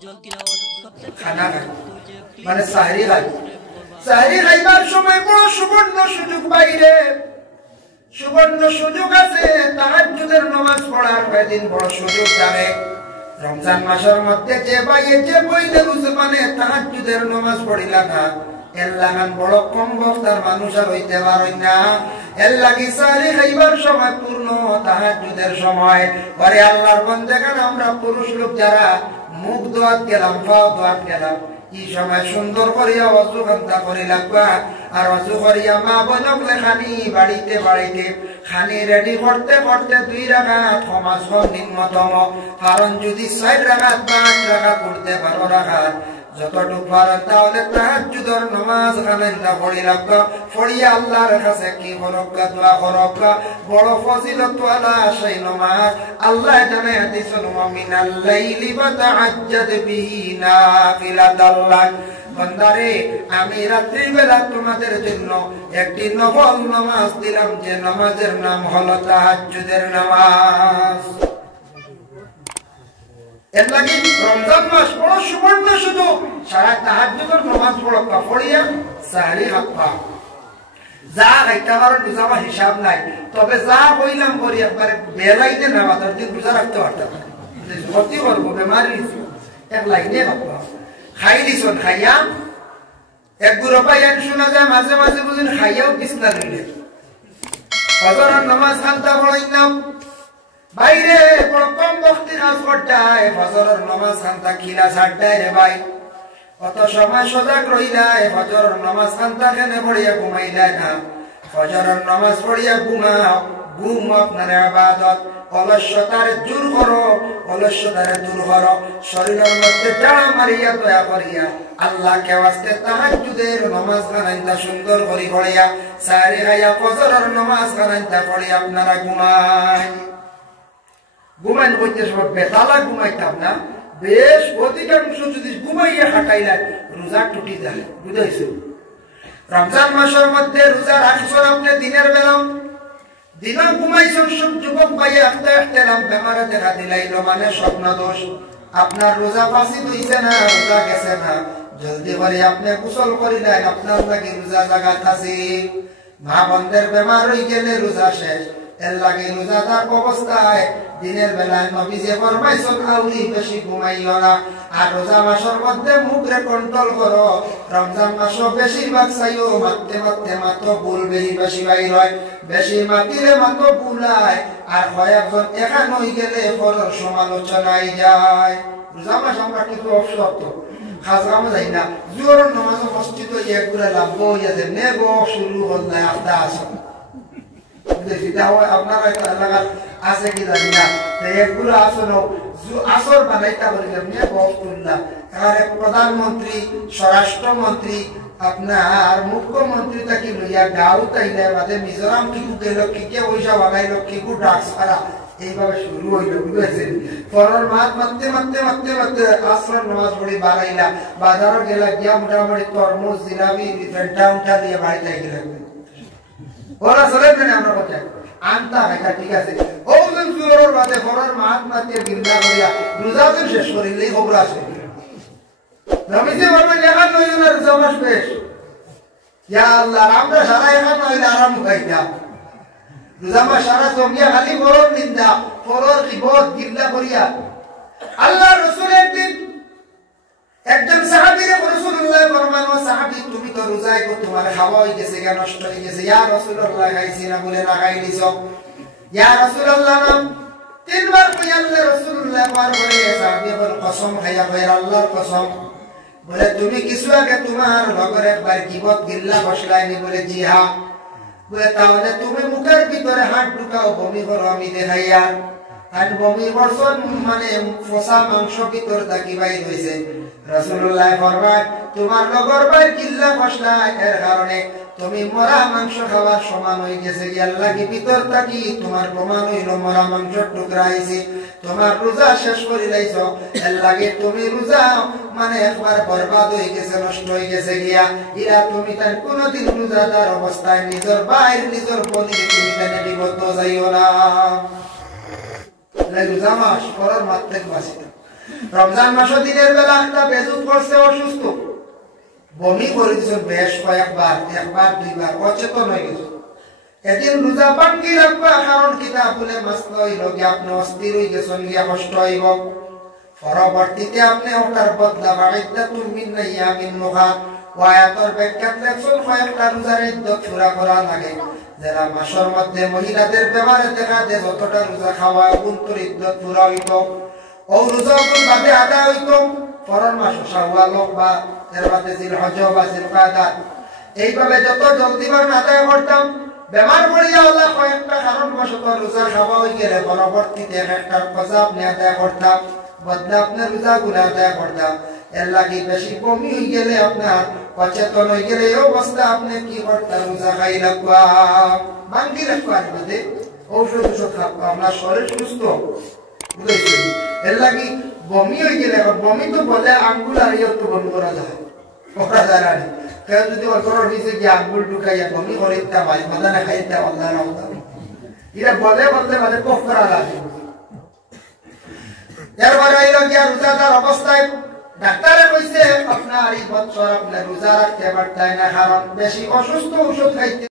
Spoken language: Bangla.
খানা খাই মানে সাহরি খাই। সাহরি খাইবার সময় বড় সুবর্ণ সুযোগ বাইরে, সুবর্ণ সুযোগ আছে তাহাজ্জুদের নামাজ পড়ার। কয়দিন বড় সুযোগ জানে রমজান মাসের মধ্যে যে বাইয়ে যে বইলে মানে তাহাজ্জুদের নামাজ পড়িলা না, এর লাগান বড় কম বক্তার মানুষ আর হইতে পারেন না। এর লাগি সাহরি খাইবার সময় পূর্ণ তাহাজ্জুদের সময়। পরে আল্লাহর বান্দাগণ আমরা পুরুষ লোক যারা মুখ দোয়াত গেলাম, পাও দোয়াত গেলাম, এই সময় সুন্দর করিয়া অজু খান্তা করে লাগবা। আর অজু করিয়া মা বনকলে খানি বাড়িতে বাড়িতে খানি রেডি করতে করতে 2 রাকাত সমাজ নিম্নতম, কারণ যদি 4 রাকাত বা 8 রাকাত পড়তে 12 রাকাত যতটুক পারেন তাহলে তাহাজ্জুদের নামাজ খানাইন্দা পড়ি লাগবা। পড়িয়া আল্লাহর কাছে কি করক্কা দোয়া করক্কা, বড় ফজিলত ওয়ালা সেই নামাজ। আল্লাহ জানে হাদিসুল মুমিনাল লাইলি ফাতাহাজ্জাদ বিহি নাফিলাতাল লাক। বান্দারে আমি রাত্রি বেলা তোমাদের জন্য একটি নফল নামাজ দিলাম, যে নামাজের নাম হলো তাহাজ্জুদের নামাজ। এর লাগি রমজান মাস বড় সুবর্ণ সুযোগ, সারা তাহাজ্জুদের নামাজ পড়া পড়িয়া সাহরি হাপ্পা যা খাইতে পারো রোজা আমার হিসাব নাই, তবে যা কইলাম করি একবারে বেলাইতে না বাতার দিন রোজা রাখতে পারতাম ভর্তি করবো বেমারি এক লাইনে হাপ্পা খাই দিছন। খাইয়া এক গুরো পাইয়ান শোনা যায় মাঝে মাঝে বুঝুন খাইয়াও বিছনা লইলে ফজরের নামাজ খান্তা পড়াইলাম বাইরে বড় কম বক্তি কাজ করতায়। ফজরের নামাজ খান্তা খিলা ছাড়তায় রে ভাই, অত সময় সজাগ রইলায়। ফজরের নামাজ খান্তা খেনে পড়িয়া ঘুমাইলায় না, ফজরের নামাজ পড়িয়া ঘুমাও। ঘুম আপনার ইবাদত, অলস্যতার দূর করো, অলস্যতার দূর করো। শরীরের মধ্যে টানা মারিয়া দয়া করিয়া আল্লাহকে ওয়াস্তে তাহাজ্জুদের নামাজ খানাইতা সুন্দর করে পড়িয়া সাহরি খাইয়া ফজরের নামাজ খানাইতা পড়িয়া আপনারা ঘুমায়। ঘুমাইন করতে সময় বেতালা ঘুমাইতাম না, বেশ অধিকাংশ যদি ঘুমাইয়া হাঁটাইলেন রোজা টুটি যায়। বুঝাইছে রমজান মাসের মধ্যে রোজা রাখছেন আপনি দিনের বেলা, দিনও ঘুমাইছেন। সব যুবক পাইয়া আস্তে আস্তে বেমারে দেখা দিলাইল মানে স্বপ্ন দোষ। আপনার রোজা ফাঁসি হইছে না, রোজা গেছে না, জলদি করে আপনি গোসল করিলেন, আপনার লাগে রোজা জাগাত আছে। মা বন্ধের বেমার হয়ে গেলে রোজা শেষ। এর লাগে রোজাদার অবস্থায় দিনের বেলায় নবীজি ফরমাইছেন আউলি বেশি ঘুমাইও না। আর রোজা মাসের মধ্যে মুখরে কন্ট্রোল করো। রমজান মাসও বেশিরভাগ চাইও মারতে মারতে মাত্র ভুল বেশি বাইর হয়, বেশি মাতিলে মাত্র ভুলায়। আর কয়েকজন এখান হয়ে গেলে ফরর সমালোচনায় যায়। রোজা মাস আমরা কিন্তু অবসর খাজগামে যাই না, জোর নামাজ মসজিদ এক ঘুরে লাভ হইয়াছে নেব শুরু হল না আস্তে আসো আপনার এলাকার আছে কি জানি না, এগুলো আসল আসর বানাইতা বলিলাম প্রধানমন্ত্রী স্বরাষ্ট্রমন্ত্রী আপনার মুখ্যমন্ত্রী তাকে লইয়া গাঁও তাইলে বাদে মিজোরাম কিকু গেল কিকে পয়সা বানাইল কিকু ড্রাগস ছাড়া এইভাবে শুরু হইল। বুঝেছেন পরের মাত মারতে মারতে মারতে মারতে আসর নামাজ পড়ি বাড়াইলা, বাজারও গেলা গিয়া মোটামুটি তরমুজ জিলাপি ফেন্টা উঠা দিয়ে বাড়িতে গেলাম। ওরা চলে না আমরা কথা আনতা দেখা ঠিক আছে। ও সুরের বাদে পরের মাত মারতে গিন্দা করিয়া রোজা তো শেষ করিলেই খবর আসে। নবীজি বলবেন এখন নইল না রোজা মাস বেশ, ইয়া আল্লাহ আমরা সারা এখন নইলে আরাম খাইতাম। রোজা মাস সারা জমিয়া খালি পরর নিন্দা পরর বিপদ গিন্দা করিয়া। আল্লাহ রসুল একদিন একজন সাহাবীরে রাসূলুল্লাহ ফরমান, ও সাহাবী তুমি তো রোজায় কো তোমার খাওয়া হই গেছে গা নষ্ট হই গেছে। ইয়া রাসূলুল্লাহ খাইছি না বলে না খাই দিছো। ইয়া রাসূলুল্লাহ নাম তিনবার কই আল্লাহ রাসূলুল্লাহ বার করে সাহাবী বল কসম খাইয়া কই আল্লাহর কসম, বলে তুমি কিছু আগে তোমার লগর একবার কিবত গিল্লা বসলাইনি বলে জি হ্যাঁ। বলে তাহলে তুমি মুখের ভিতরে হাত ঢুকাও বমি করো আমি দেখাইয়া। আর বমি বর্ষণ মানে ফসা মাংস ভিতর থাকি বাইর হইছে। রাসূলুল্লাহ ফরমায় তোমার লগর ভাই কিল্লা ফসলা এর কারণে তুমি মরা মাংস খাওয়ার সমান হয়ে গেছে। আল্লাহ কি ভিতর থাকি তোমার প্রমাণ হইল মরা মাংসের টুকরা আইছে, তোমার রোজা শেষ করে লাইছো। এর লাগে তুমি রোজা মানে একবার বরবাদ হয়ে গেছে, নষ্ট হয়ে গেছে গিয়া। ইরা তুমি তার কোনদিন রোজাদার অবস্থায় নিজের বাইর নিজের বলি তুমি তার বিপদ যাইও না। রোজা মাস পরের মাত্রে বাঁচিত রমজান মাস দিনের বেলা একটা বেজুত করছে অসুস্থ, বমি করে দিয়েছে বেশ কয়েকবার, একবার দুইবার অচেতন হয়ে গেছে। এদিন রোজা ভাঙ্গি রাখবা, কারণ কিতাব বলে মাসলা হইল গিয়ে আপনি অস্থির হয়ে গেছেন, গিয়া কষ্ট হইব। পরবর্তীতে আপনি ওটার বদলা বাড়িতে তুমি ইয়ামিন মুখা ওয়ায়াতর ব্যাখ্যাত লেখছেন কয়েকটা রোজার ইদ্যত পুরা করা লাগে। যারা মাসের মধ্যে মহিলাদের ব্যাপারে দেখা দেয় যতটা রোজা খাওয়া উন্তর ইদ্যত পুরা হইত, ও রোজা বাদে আদা হইত পরের মাস শাওয়াল বা এর বাদে জিলহজ বা জিলকাদা, এইভাবে যত জলদি ভাবে আদায় করতাম। বেমার পড়িয়া হলে কয়েকটা কারণবশত রোজা খাওয়া হয়ে গেলে পরবর্তীতে একটা কজা আপনি আদায় করতাম, বদলে আপনার রোজা গুলা আদায় করতাম। এর লাগে বেশি কমি হয়ে গেলে আপনার অচেতন হয়ে গেলে এই অবস্থা আপনি কি করতাম, রোজা খাই রাখবা ভাঙ্গি রাখবা, ঔষধ ওষুধ খাবো, আপনার শরীর সুস্থ। এর লাগে বমি হয়ে গেলে, বমি তো বলে আঙ্গুল আর ইয়ে তো বন্ধ করা যায়, করা যায় না। কেউ যদি অন্তরের নিচে গিয়ে আঙ্গুল ঢুকাইয়া বমি করে দিতাম, মাথা না খাইতাম, আল্লাহ রাখতাম, এরা বলে বলতে মানে কফ করা লাগে। এরপরে হইল গিয়া রোজাদার অবস্থায় ডাক্তারে কইছে আপনার এই বছর আপনার রোজা রাখতে পারতেন না, কারণ বেশি অসুস্থ ওষুধ খাইতে